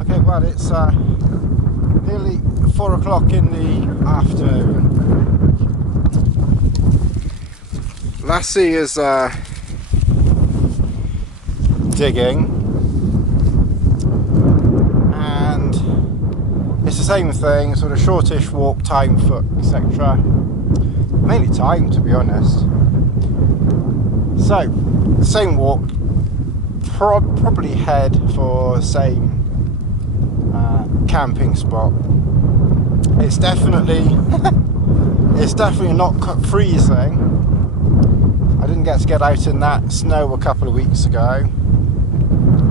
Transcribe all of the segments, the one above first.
Okay, well, it's nearly 4 o'clock in the afternoon. Lassie is digging, and it's the same thing, sort of shortish walk, time, foot, etc. Mainly time, to be honest. So, same walk, probably head for same camping spot. It's definitely not freezing. I didn't get out in that snow a couple of weeks ago.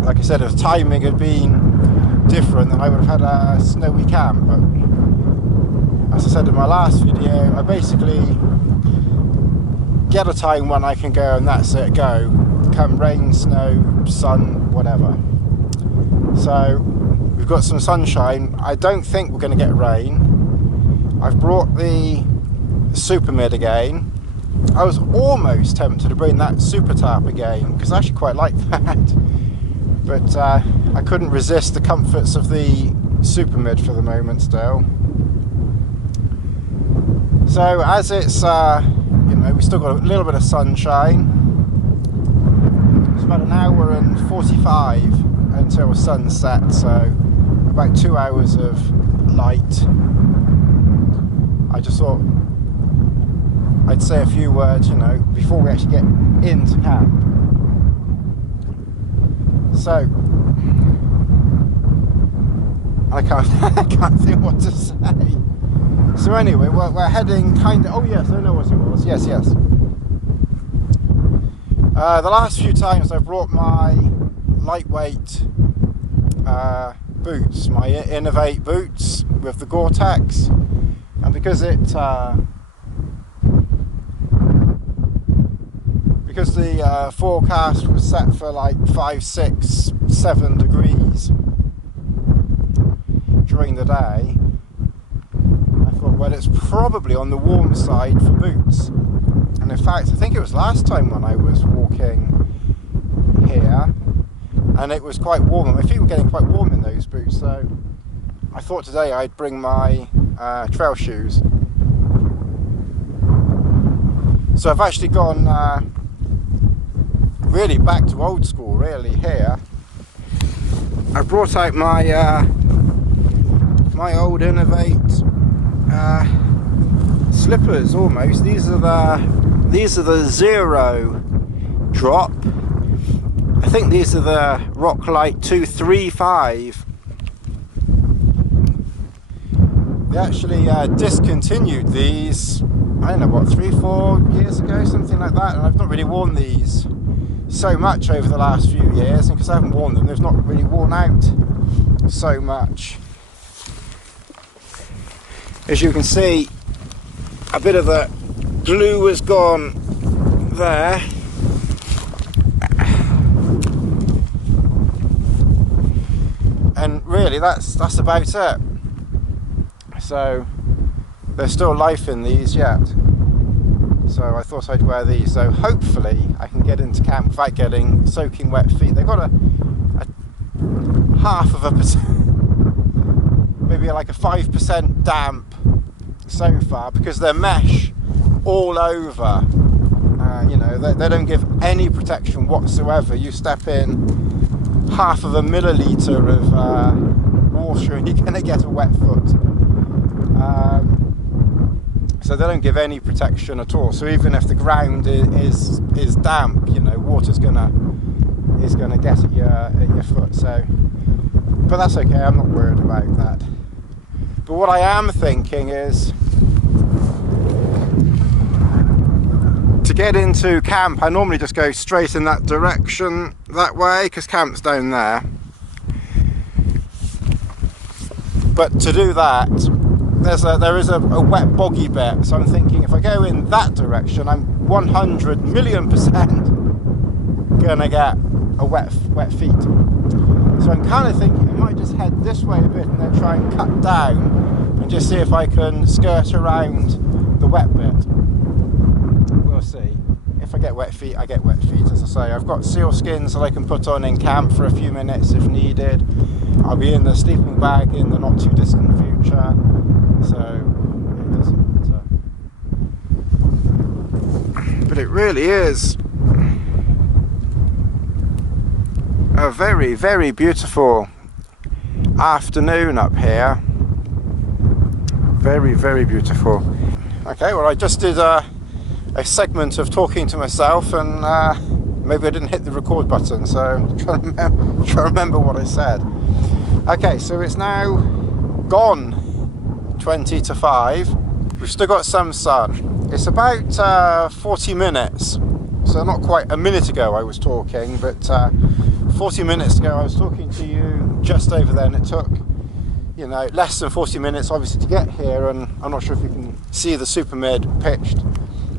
Like I said, if timing had been different, then I would have had a snowy camp. But as I said in my last video, I basically get a time when I can go, and that's it, go. Come rain, snow, sun, whatever. So we've got some sunshine. I don't think we're going to get rain. I've brought the super mid again. I was almost tempted to bring that super tarp again, because I actually quite like that. But I couldn't resist the comforts of the super mid for the moment still. So as it's, we still got a little bit of sunshine. It's about an hour and 45 until sunset, so about 2 hours of light. I just thought I'd say a few words, before we actually get into camp. So I can't think what to say. So anyway, we're heading kind of. Oh yes, I know what it was. Yes. The last few times I've brought my lightweight boots, my Innovate boots with the Gore-Tex, and because the forecast was set for like 5, 6, 7 degrees during the day, I thought, well, it's probably on the warm side for boots. And in fact, I think it was last time when I was walking here, and it was quite warm. My feet were getting quite warm in those boots, so I thought today I'd bring my trail shoes. So I've actually gone really back to old school, really, here. I brought out my my old Innovate slippers almost. These are the Zero Drop. I think these are the Rocklight 235. They actually discontinued these, I don't know what, 3-4 years ago, something like that, and I've not really worn these so much over the last few years, and because I haven't worn them, they've not really worn out so much. As you can see, a bit of the glue has gone there. And really that's about it. So there's still life in these yet. So I thought I'd wear these. So hopefully I can get into camp without getting soaking wet feet. They've got a 0.5%, maybe like a 5% damp so far, because they're mesh all over. They don't give any protection whatsoever. You step in 0.5 milliliter of water and you're going to get a wet foot. So they don't give any protection at all. So even if the ground is damp, water's gonna get at your foot. So, but that's okay. I'm not worried about that. But what I am thinking is, to get into camp, I normally just go straight in that direction, that way, because camp's down there. But to do that, there is a wet boggy bit, so I'm thinking if I go in that direction, I'm 100,000,000% gonna get a wet feet. So I'm kind of thinking I might just head this way a bit and then try and cut down and just see if I can skirt around the wet bit. We'll see. If I get wet feet, I get wet feet. As I say, I've got seal skins that I can put on in camp for a few minutes if needed. I'll be in the sleeping bag in the not too distant future, so it doesn't matter. But it really is a very, very beautiful afternoon up here. Very, very beautiful. Okay, well, I just did a segment of talking to myself, and maybe I didn't hit the record button, so I'm trying to remember what I said. Okay, so it's now gone 20 to 5. We've still got some sun. It's about 40 minutes, so not quite a minute ago I was talking, but 40 minutes ago I was talking to you just over there, and it took, you know, less than 40 minutes obviously to get here, and I'm not sure if you can see the super mid pitched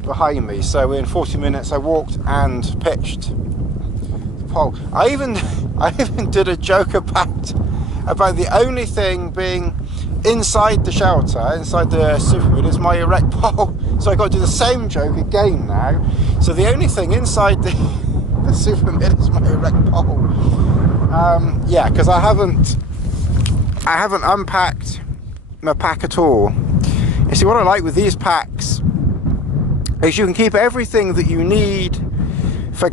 behind me. So in 40 minutes I walked and pitched the pole. I even did a joke about the only thing being inside the shelter, inside the super mid, is my erect pole. So I got to do the same joke again now. So the only thing inside the super mid is my erect pole. Yeah, because I haven't unpacked my pack at all. You see, what I like with these packs is you can keep everything that you need for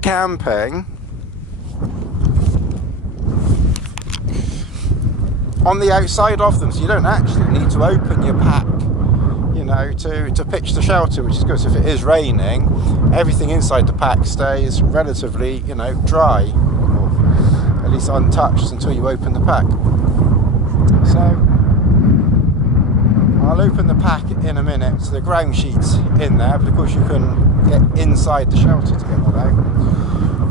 camping on the outside of them, so you don't actually need to open your pack, you know, to pitch the shelter, which is good. So if it is raining, everything inside the pack stays relatively, you know, dry, or at least untouched until you open the pack. So I'll open the pack in a minute, so the ground sheet's in there, but of course you can get inside the shelter to get that out.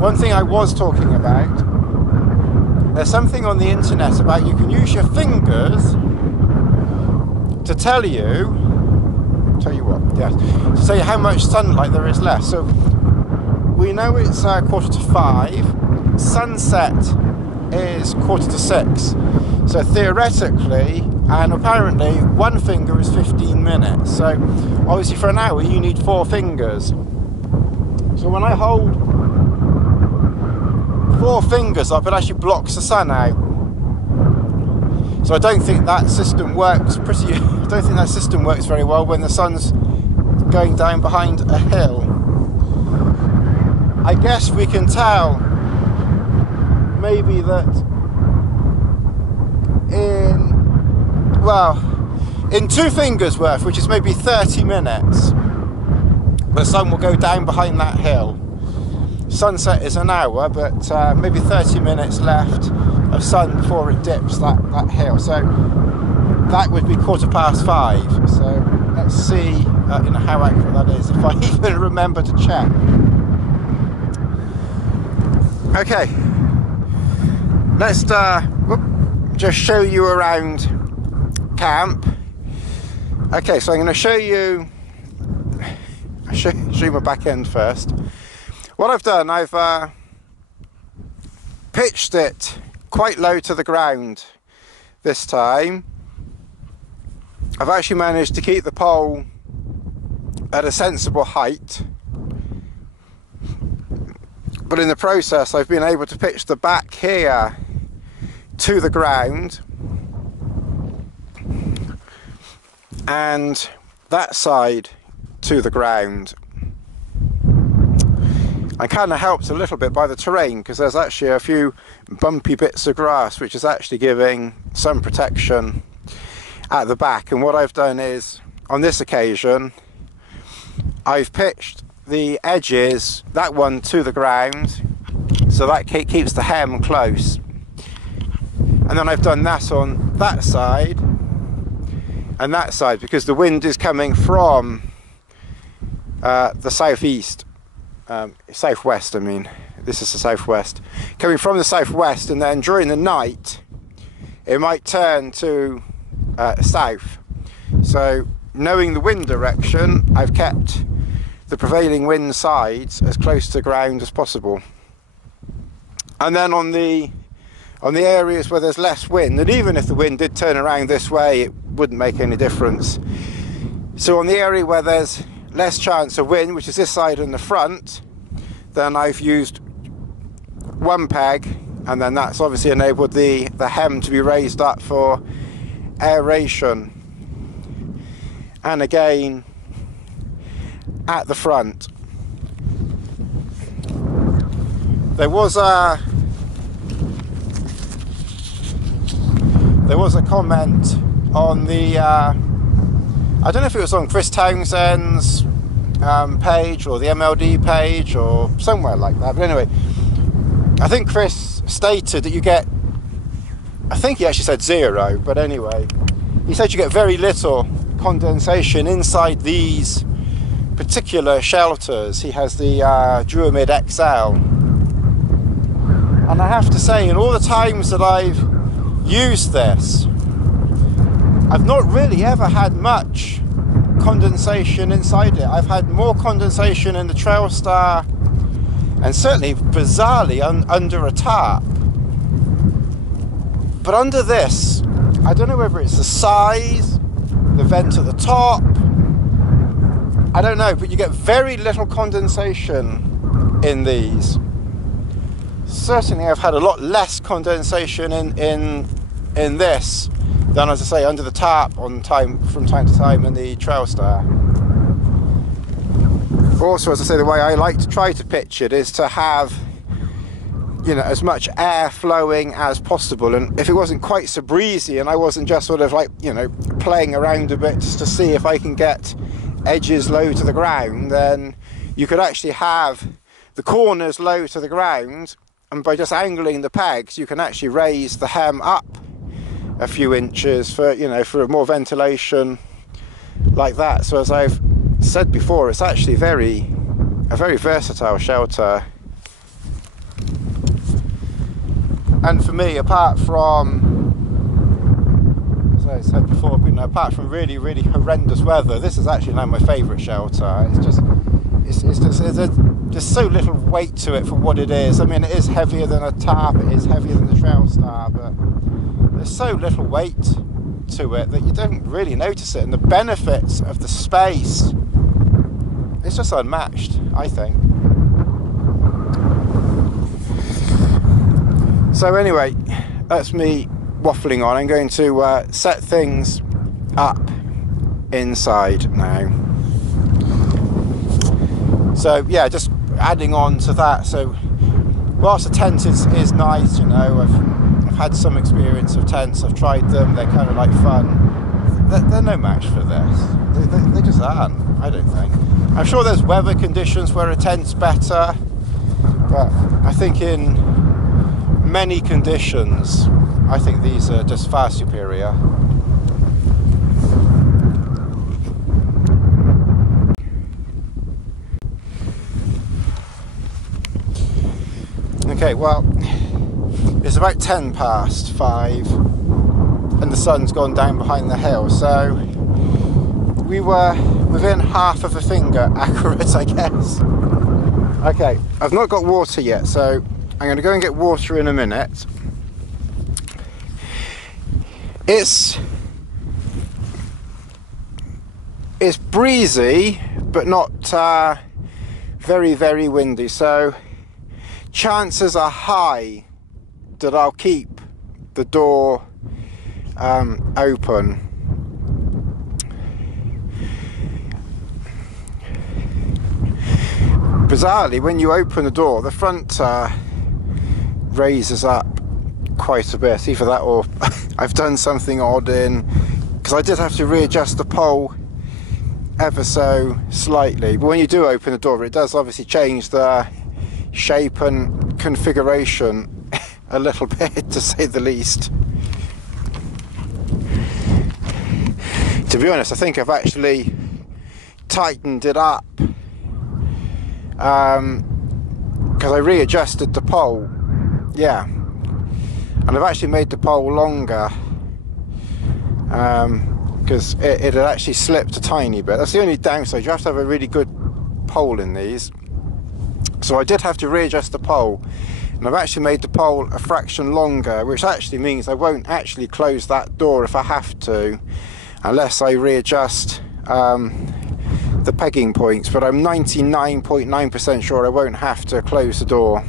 One thing I was talking about, there's something on the internet about you can use your fingers to tell you what, yes, to say how much sunlight there is left. So we know it's 4:45, sunset is 5:45, so theoretically and apparently one finger is 15 minutes, so obviously for an hour you need 4 fingers. So when I hold 4 fingers up, it actually blocks the sun out. So I don't think that system works very well when the sun's going down behind a hill. I guess we can tell maybe that in 2 fingers worth, which is maybe 30 minutes, the sun will go down behind that hill. Sunset is an hour, but maybe 30 minutes left of sun before it dips that hill. So that would be 5:15. So let's see you know, how accurate that is, if I even remember to check. Okay, let's just show you around camp. Okay, so I'm going to show you my back end first. What I've done, I've pitched it quite low to the ground this time. I've actually managed to keep the pole at a sensible height, but in the process I've been able to pitch the back here to the ground and that side to the ground. I'm kind of helped a little bit by the terrain, because there's actually a few bumpy bits of grass which is actually giving some protection at the back. And what I've done is, on this occasion, I've pitched the edges, that one to the ground, so that keeps the hem close. And then I've done that on that side and that side, because the wind is coming from the southeast. Southwest, I mean, this is the southwest, coming from the southwest, and then during the night it might turn to south. So knowing the wind direction, I've kept the prevailing wind sides as close to the ground as possible. And then on the areas where there's less wind, and even if the wind did turn around this way, it wouldn't make any difference. So on the area where there's less chance of wind, which is this side and the front, then I've used one peg, and then that's obviously enabled the hem to be raised up for aeration. And again at the front. There was a comment on the I don't know if it was on Chris Townsend's page or the MLD page or somewhere like that, but anyway, I think Chris stated that you get, I think he actually said 0, but anyway, he said you get very little condensation inside these particular shelters. He has the Duomid XL, and I have to say, in all the times that I've used this, I've not really ever had much condensation inside it. I've had more condensation in the Trailstar, and certainly bizarrely under a tarp, but under this, I don't know whether it's the size, the vent at the top, I don't know, but you get very little condensation in these. Certainly I've had a lot less condensation in this than, as I say, under the tarp from time to time in the Trailstar. Also, as I say, the way I like to try to pitch it is to have, you know, as much air flowing as possible, and if it wasn't quite so breezy and I wasn't just sort of like, you know, playing around a bit just to see if I can get edges low to the ground, then you could actually have the corners low to the ground, and by just angling the pegs you can actually raise the hem up a few inches for, you know, for more ventilation like that. So as I've said before, it's actually a very versatile shelter. And for me, apart from, as I said before, you know, apart from really horrendous weather, this is actually now my favourite shelter. It's just so little weight to it for what it is. I mean, it is heavier than a tarp, it is heavier than the Trailstar, but there's so little weight to it that you don't really notice it, and the benefits of the space, it's just unmatched, I think. So anyway, that's me waffling on. I'm going to set things up inside now. So yeah, just adding on to that. So whilst the tent is nice, you know, I've had some experience of tents. I've tried them. They're kind of like fun. They're no match for this. They just aren't, I don't think. I'm sure there's weather conditions where a tent's better, but I think in many conditions, I think these are just far superior. Okay, well, it's about 5:10, and the sun's gone down behind the hill, so we were within half of a finger accurate, I guess. Okay, I've not got water yet, so I'm going to go and get water in a minute. It's breezy, but not very windy, so chances are high that I'll keep the door open. Bizarrely, when you open the door, the front raises up quite a bit. Either that or I've done something odd because I did have to readjust the pole ever so slightly. But when you do open the door, it does obviously change the shape and configuration a little bit, to say the least. To be honest, I think I've actually tightened it up because I readjusted the pole, yeah, and I've actually made the pole longer because it had actually slipped a tiny bit. That's the only downside. You have to have a really good pole in these, so I did have to readjust the pole, and I've actually made the pole a fraction longer, which actually means I won't actually close that door if I have to, unless I readjust the pegging points, but I'm 99.9% sure I won't have to close the door,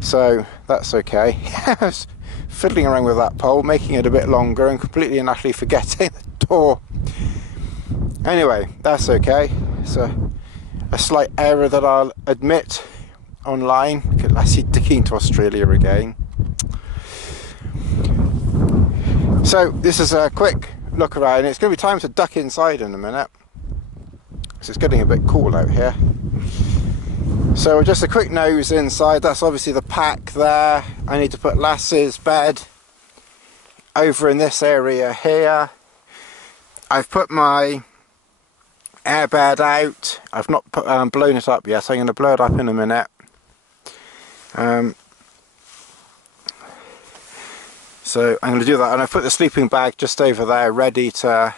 so that's okay. I was fiddling around with that pole, making it a bit longer and completely and utterly forgetting the door. Anyway, that's okay. It's a slight error that I'll admit online. I see digging to Australia again. So this is a quick look around. It's going to be time to duck inside in a minute, because it's getting a bit cool out here. So just a quick nose inside. That's obviously the pack there. I need to put Lass's bed over in this area here. I've put my airbed out. I've not blown it up yet, so I'm going to blow it up in a minute. So I'm going to do that, and I've put the sleeping bag just over there, ready to,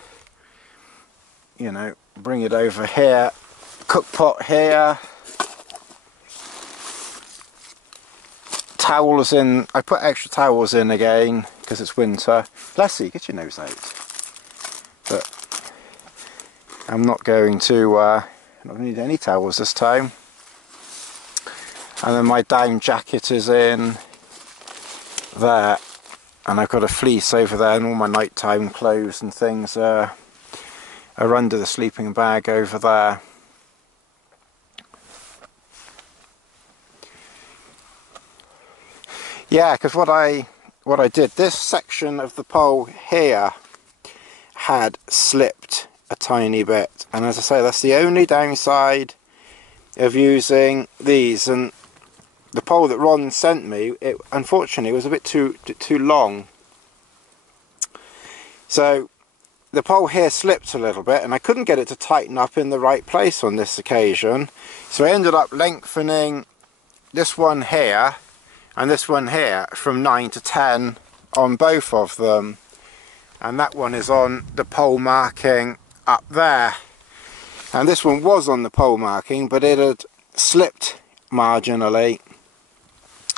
you know, bring it over here. Cook pot here. Towels in. I put extra towels in again because it's winter. Lassie, get your nose out. But I'm not going to not need any towels this time. And then my down jacket is in there, and I've got a fleece over there, and all my nighttime clothes and things are under the sleeping bag over there. Yeah, because what I did, this section of the pole here had slipped a tiny bit, and as I say, that's the only downside of using these. And the pole that Ron sent me, it unfortunately was a bit too long, so the pole here slipped a little bit, and I couldn't get it to tighten up in the right place on this occasion, so I ended up lengthening this one here and this one here from 9 to 10 on both of them, and that one is on the pole marking up there, and this one was on the pole marking, but it had slipped marginally,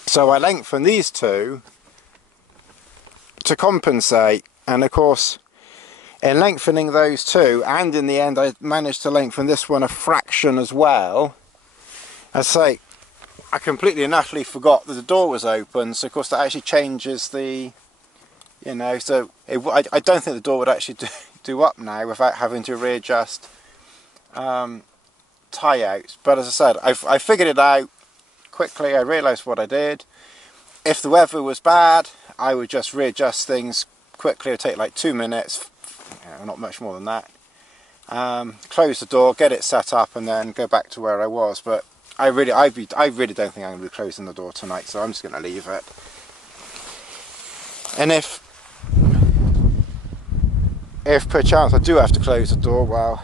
so I lengthened these two to compensate. And of course, in lengthening those two, and in the end I managed to lengthen this one a fraction as well. I say, I completely and utterly forgot that the door was open, so of course that actually changes the, you know, so I don't think the door would actually do up now without having to readjust tie outs. But as I said, I figured it out quickly. I realised what I did. If the weather was bad, I would just readjust things quickly. It would take like 2 minutes, you know, not much more than that. Close the door, get it set up, and then go back to where I was. But I really don't think I'm going to be closing the door tonight, so I'm just going to leave it. And if perchance I do have to close the door, well,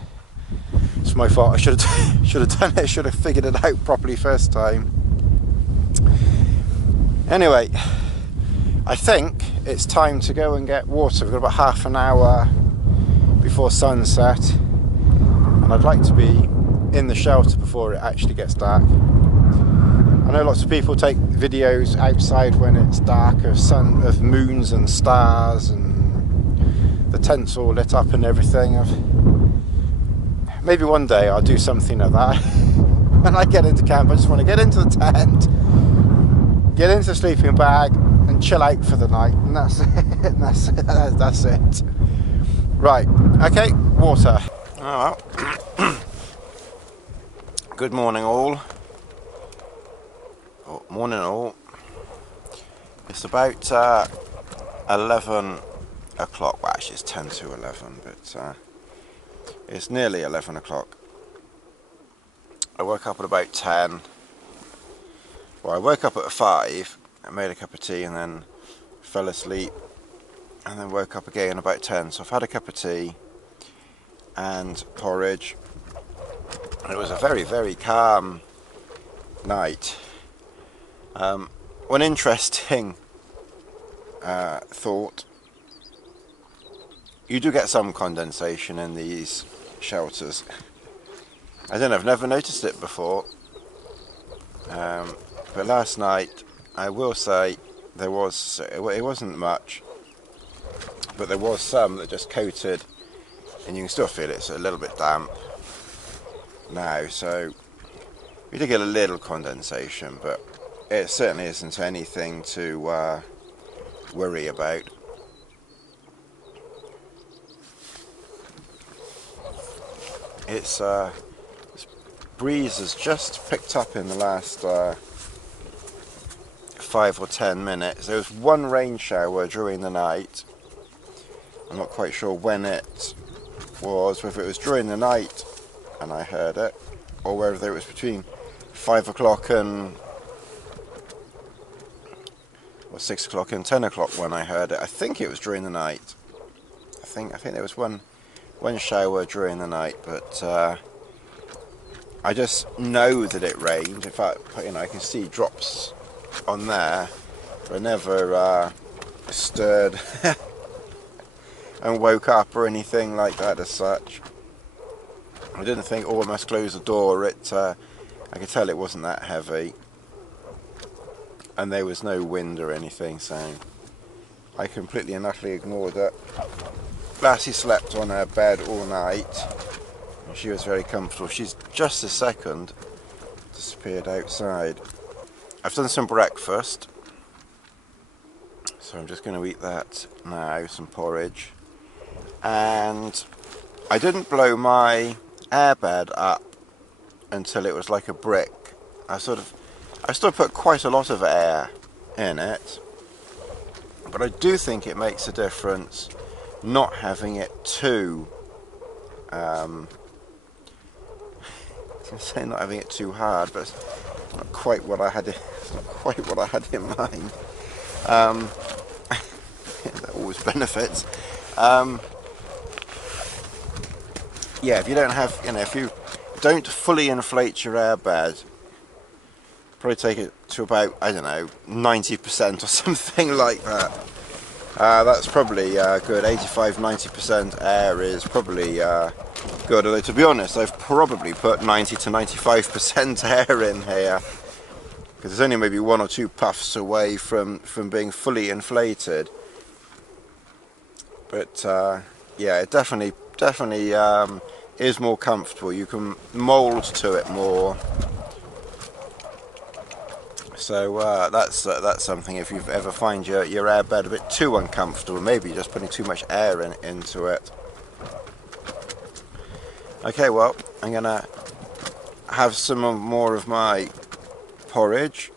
it's my fault. I should have done it. Should have figured it out properly first time. Anyway, I think it's time to go and get water. We've got about half an hour before sunset, and I'd like to be in the shelter before it actually gets dark. I know lots of people take videos outside when it's dark of moons and stars and the tents all lit up and everything. Maybe one day I'll do something like that. When I get into camp, I just want to get into the tent, get into the sleeping bag and chill out for the night, and that's it. That's it. Right, okay, water. Oh well. Good morning all. Oh, morning all. It's about 11 o'clock. Well, actually it's 10 to 11, but it's nearly 11 o'clock. I woke up at about 10. Well, I woke up at 5, I made a cup of tea and then fell asleep, and then woke up again about 10. So I've had a cup of tea and porridge. And it was a very, very calm night. One interesting thought: you do get some condensation in these shelters. I don't know, I've never noticed it before. But last night, I will say, there was, it wasn't much, but there was some that just coated, and you can still feel it's a little bit damp. now, so we did get a little condensation, but it certainly isn't anything to worry about. This breeze has just picked up in the last 5 or 10 minutes. There was one rain shower during the night. I'm not quite sure when it was, whether it was during the night and I heard it, or whether it was between 5 o'clock and 6 o'clock and 10 o'clock when I heard it. I think it was during the night. I think there was one shower during the night, but I just know that it rained. In fact, I can see drops on there, but I never stirred and woke up or anything like that as such. I didn't think, oh, I must close the door. I could tell it wasn't that heavy, and there was no wind or anything, so I completely and utterly ignored it. Lassie slept on her bed all night, and she was very comfortable. She's just a second disappeared outside. I've done some breakfast, so I'm just going to eat that now, some porridge. And I didn't blow my airbed up until it was like a brick. I still put quite a lot of air in it, but I do think it makes a difference not having it too I was going to say not having it too hard, but it's not quite what I had in mind. That always benefits. Yeah, if you don't have, if you don't fully inflate your airbed, probably take it to about, I don't know, 90% or something like that. That's probably good. 85-90% air is probably good. Although, to be honest, I've probably put 90 to 95% air in here, because it's only maybe 1 or 2 puffs away from being fully inflated. But yeah, it definitely is more comfortable. You can mould to it more. So that's something. If you ever find your airbed a bit too uncomfortable, maybe just putting too much air into it. Okay, well, I'm gonna have some more of my porridge,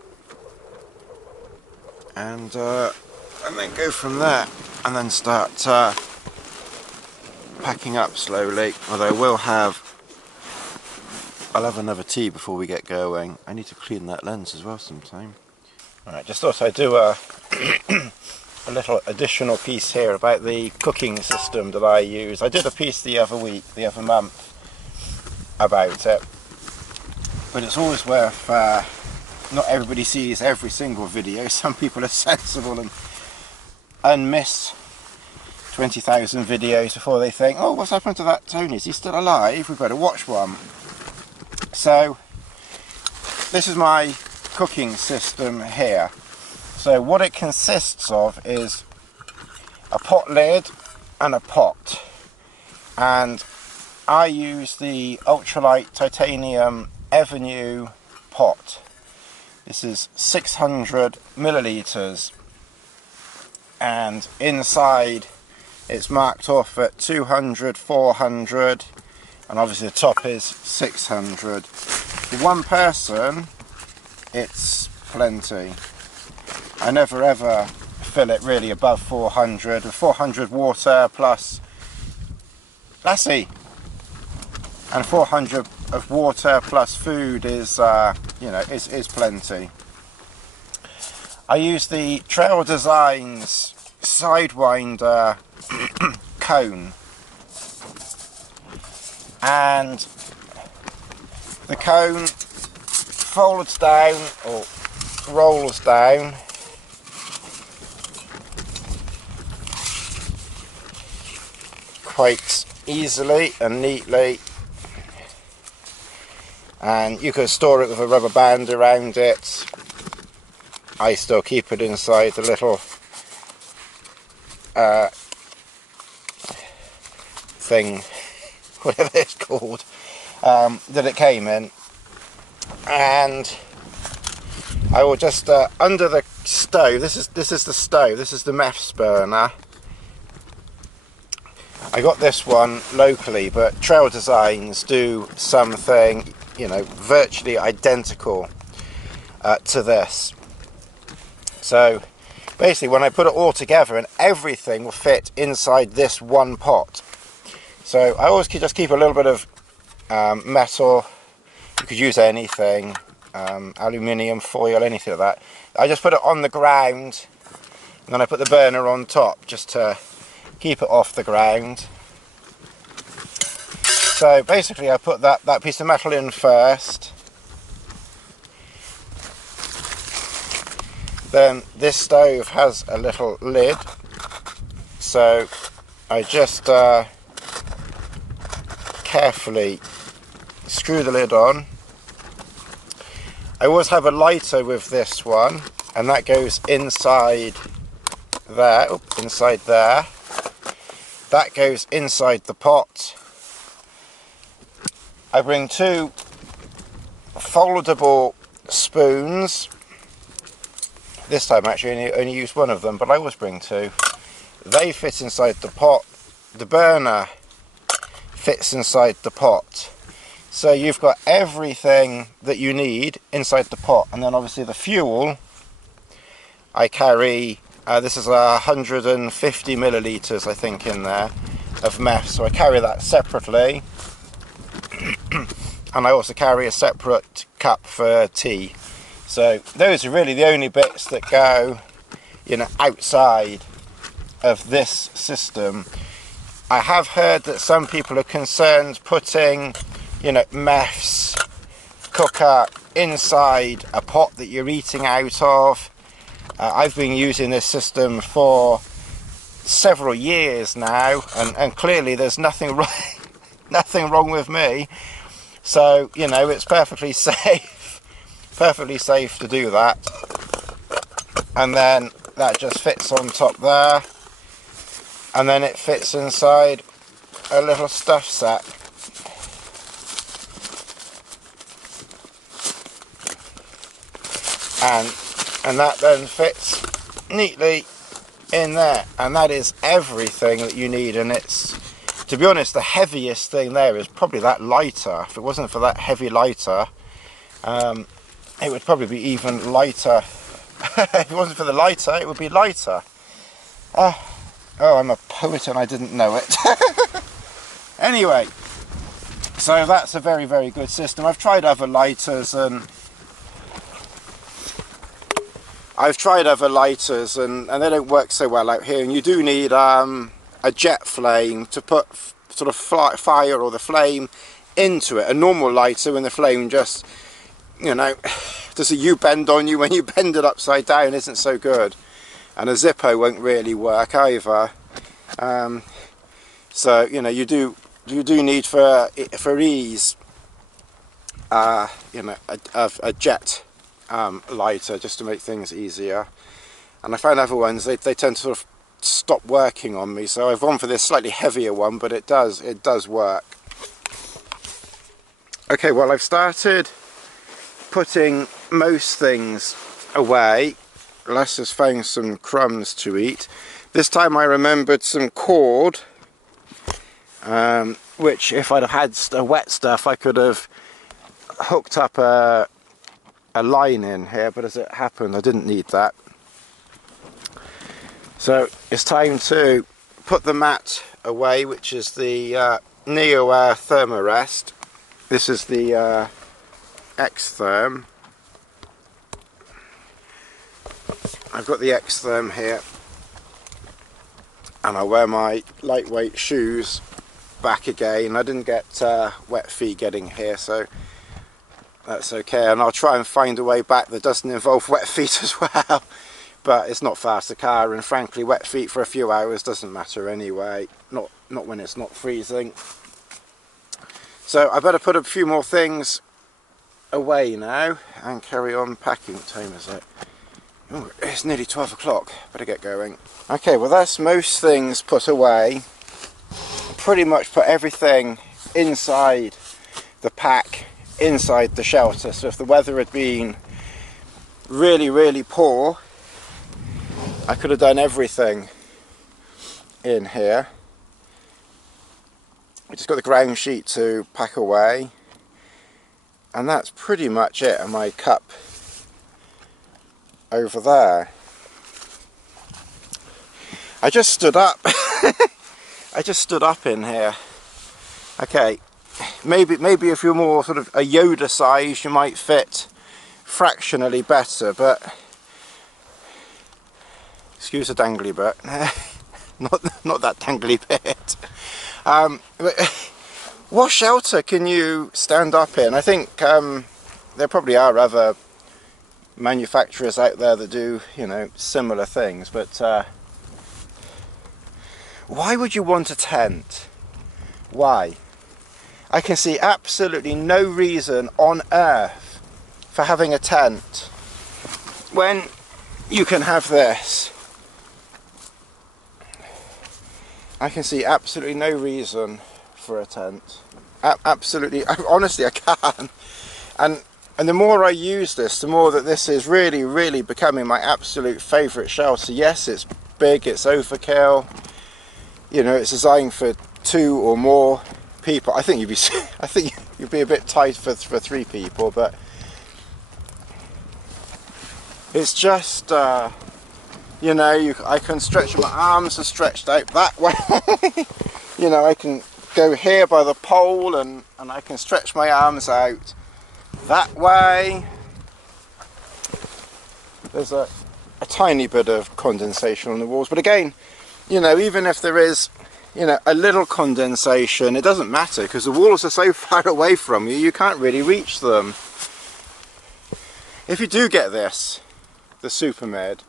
and then go from there, and then start packing up slowly. Although I'll have another tea before we get going. I need to clean that lens as well sometime. Alright, just thought I'd do a little additional piece here about the cooking system that I use. I did a piece the other month about it, but it's always worth, not everybody sees every single video. Some people are sensible and miss 20,000 videos before they think, oh, what's happened to that Tony? Is he still alive? We've got to watch one. So this is my cooking system here. So what it consists of is a pot lid and a pot, and I use the ultralight titanium Avenue pot. This is 600 millilitres, and inside it's marked off at 200, 400, and obviously the top is 600. For one person, it's plenty. I never ever fill it really above 400. 400 water plus lassie, and 400 of water plus food is, is plenty. I use the Trail Designs Sidewinder cone, and the cone folds down or rolls down quite easily and neatly, and you can store it with a rubber band around it. I still keep it inside the little thing, whatever it's called, that it came in, and I will just under the stove. This is the stove. This is the meths burner. I got this one locally, but Trail Designs do something, you know, virtually identical to this. So basically, when I put it all together, and everything will fit inside this one pot. So I always just keep a little bit of metal. You could use anything, aluminium foil, anything like that. I just put it on the ground, and then I put the burner on top just to keep it off the ground. So basically I put that piece of metal in first. Then this stove has a little lid, so I just carefully screw the lid on. I always have a lighter with this one, and that goes inside there, inside there. That goes inside the pot. I bring 2 foldable spoons. This time actually I only use one of them, but I always bring 2. They fit inside the pot. The burner fits inside the pot. So you've got everything that you need inside the pot. And then obviously the fuel, I carry, this is 150 millilitres I think in there of meth, so I carry that separately. And I also carry a separate cup for tea. So those are really the only bits that go, you know, outside of this system. I have heard that some people are concerned putting, you know, meths cooker inside a pot that you're eating out of. I've been using this system for several years now, and clearly there's nothing wrong, nothing wrong with me. So, you know, it's perfectly safe to do that. And then that just fits on top there, and then it fits inside a little stuff sack. And that then fits neatly in there, and that is everything that you need. And it's, to be honest, the heaviest thing there is probably that lighter. If it wasn't for that heavy lighter, it would probably be even lighter. If it wasn't for the lighter, it would be lighter. Oh, I'm a poet and I didn't know it. Anyway, so that's a very, very good system. I've tried other lighters and they don't work so well out here, and you do need a jet flame to put sort of fire or the flame into it. A normal lighter, when the flame just, you know, does a U-bend on you when you bend it upside down, isn't so good. And a Zippo won't really work either. So, you know, you do need for ease, you know, a jet lighter, just to make things easier. And I found other ones, they tend to sort of stop working on me, so I've gone for this slightly heavier one, but it does work. Okay, well, I've started putting most things away. Les has found some crumbs to eat. This time I remembered some cord, which if I'd have had wet stuff I could have hooked up a line in here, but as it happened I didn't need that. So it's time to put the mat away, which is the Neo Air Thermarest. This is the X-Therm. I've got the X-Therm here, and I'll wear my lightweight shoes back again. I didn't get wet feet getting here, so that's okay, and I'll try and find a way back that doesn't involve wet feet as well. But it's not far to car, and frankly wet feet for a few hours doesn't matter anyway, not when it's not freezing. So I better put a few more things away now and carry on packing. What time is it? Ooh, it's nearly 12 o'clock, better get going. Okay, well that's most things put away. Pretty much put everything inside the pack inside the shelter. So if the weather had been really, really poor, I could have done everything in here. I just got the ground sheet to pack away, and that's pretty much it. And my cup over there. I just stood up. I just stood up in here. Okay, maybe if you're more sort of a Yoda size, you might fit fractionally better, but excuse the dangly bit. not that dangly bit. But what shelter can you stand up in? I think there probably are other manufacturers out there that do, you know, similar things, but why would you want a tent? Why? I can see absolutely no reason on earth for having a tent when you can have this. I can see absolutely no reason for a tent. Absolutely, honestly, I can. And the more I use this, the more that this is really, really becoming my absolute favourite shelter. Yes, it's big, it's overkill. You know, it's designed for 2 or more people. I think you'd be a bit tight for 3 people, but it's just you know, I can stretch, my arms are stretched out that way. You know, I can go here by the pole and I can stretch my arms out that way. There's a tiny bit of condensation on the walls, but again, you know, even if there is, you know, a little condensation, it doesn't matter because the walls are so far away from you, you can't really reach them. If you do get this, the Super Mid,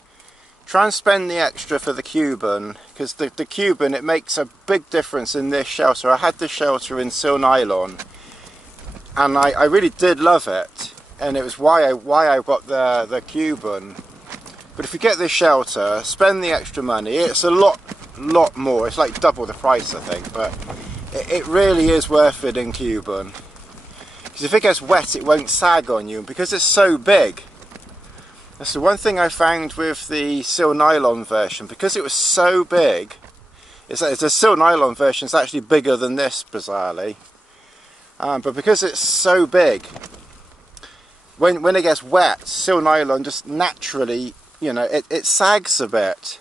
try and spend the extra for the Cuban, because the Cuban, it makes a big difference in this shelter. I had this shelter in Sil Nylon, and I really did love it, and it was why I got the Cuban. But if you get this shelter, spend the extra money. It's a lot more. It's like double the price, I think, but it really is worth it in Cuban. Because if it gets wet, it won't sag on you, and because it's so big. That's the one thing I found with the Sil Nylon version, because it was so big. It's the Sil Nylon version is actually bigger than this, bizarrely. But because it's so big, when it gets wet, Sil Nylon just naturally, you know, it sags a bit.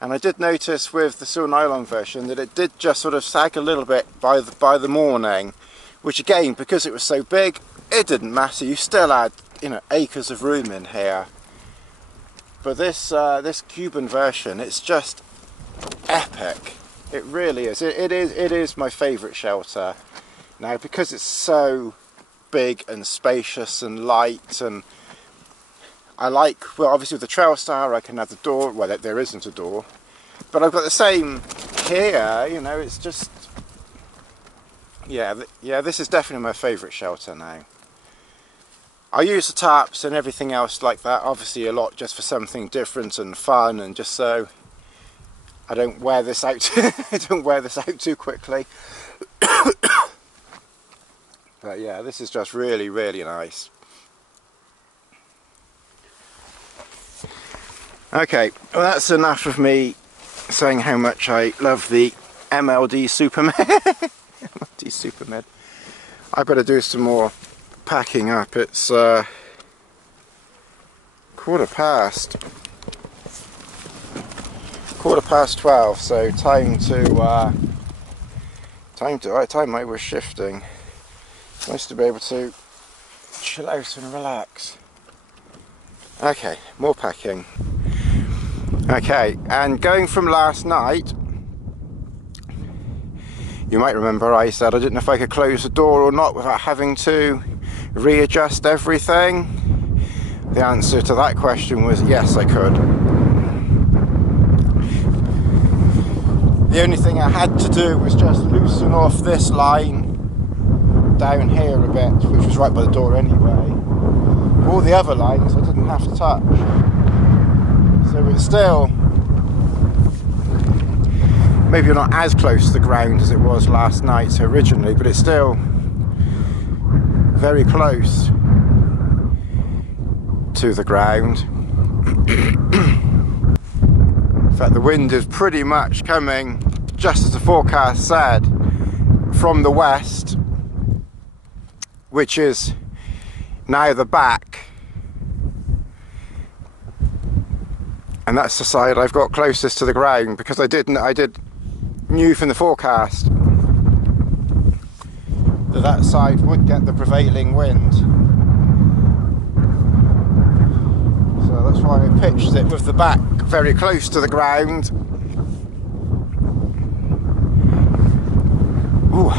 And I did notice with the Sil Nylon version that it did just sort of sag a little bit by the morning, which again, because it was so big, it didn't matter. You still had, you know, acres of room in here. But this Cuban version, it's just epic. It really is. It is my favourite shelter. Now, because it's so big and spacious and light, and I like, well, obviously with the Trail Star I can have the door, well, there isn't a door, but I've got the same here, you know, it's just, yeah, this is definitely my favourite shelter now. I use the tarps and everything else like that, obviously a lot just for something different and fun, and just so I don't wear this out, I don't wear this out too quickly. But yeah, this is just really, really nice. Okay, well that's enough of me saying how much I love the MLD Super Mid. MLD Super Mid. I better do some more packing up. It's 12, so time might be shifting. It's nice to be able to chill out and relax. Okay, more packing. Okay, and going from last night, you might remember I said I didn't know if I could close the door or not without having to readjust everything. The answer to that question was yes, I could. The only thing I had to do was just loosen off this line down here a bit, which was right by the door anyway. All the other lines I didn't have to touch. So it's still, maybe you're not as close to the ground as it was last night originally, but it's still, very close to the ground. In fact, the wind is pretty much coming, just as the forecast said, from the west, which is now the back, and that's the side I've got closest to the ground, because I knew from the forecast that side would get the prevailing wind. So that's why I pitched it with the back very close to the ground. Ooh.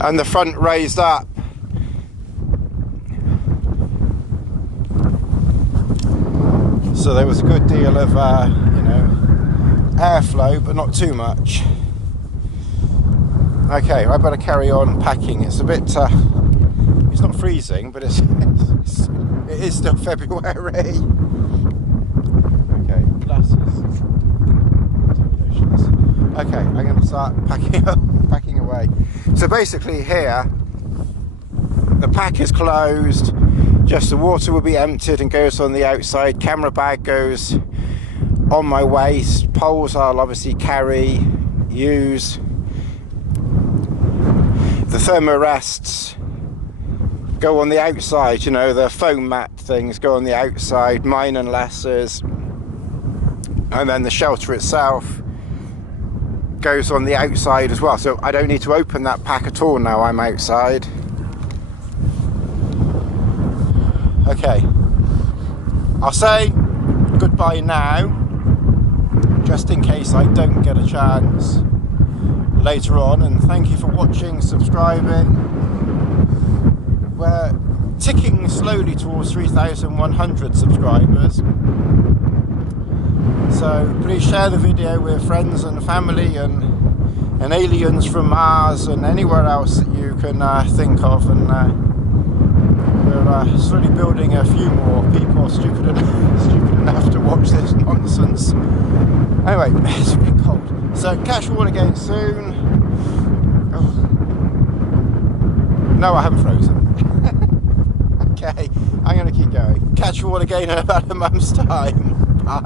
And the front raised up. So there was a good deal of airflow, but not too much. Okay, I better carry on packing. It's a bit it's not freezing, but it is still February. Okay, glasses. Okay, I'm going to start packing away. So basically here, the pack is closed, just the water will be emptied and goes on the outside. Camera bag goes on my waist. Poles I'll obviously use. The thermorests go on the outside, the foam mat things go on the outside, mine and Les's. And then the shelter itself goes on the outside as well, so I don't need to open that pack at all now I'm outside. Okay, I'll say goodbye now, just in case I don't get a chance later on, and thank you for watching, subscribing. We're ticking slowly towards 3,100 subscribers. So please share the video with friends and family and aliens from Mars and anywhere else that you can think of, and we're slowly building a few more people stupid enough to watch this nonsense. Anyway, it's a bit cold, so catch you all again soon. Oh. No, I haven't frozen. Okay, I'm going to keep going. Catch you all again in about a month's time. Bye.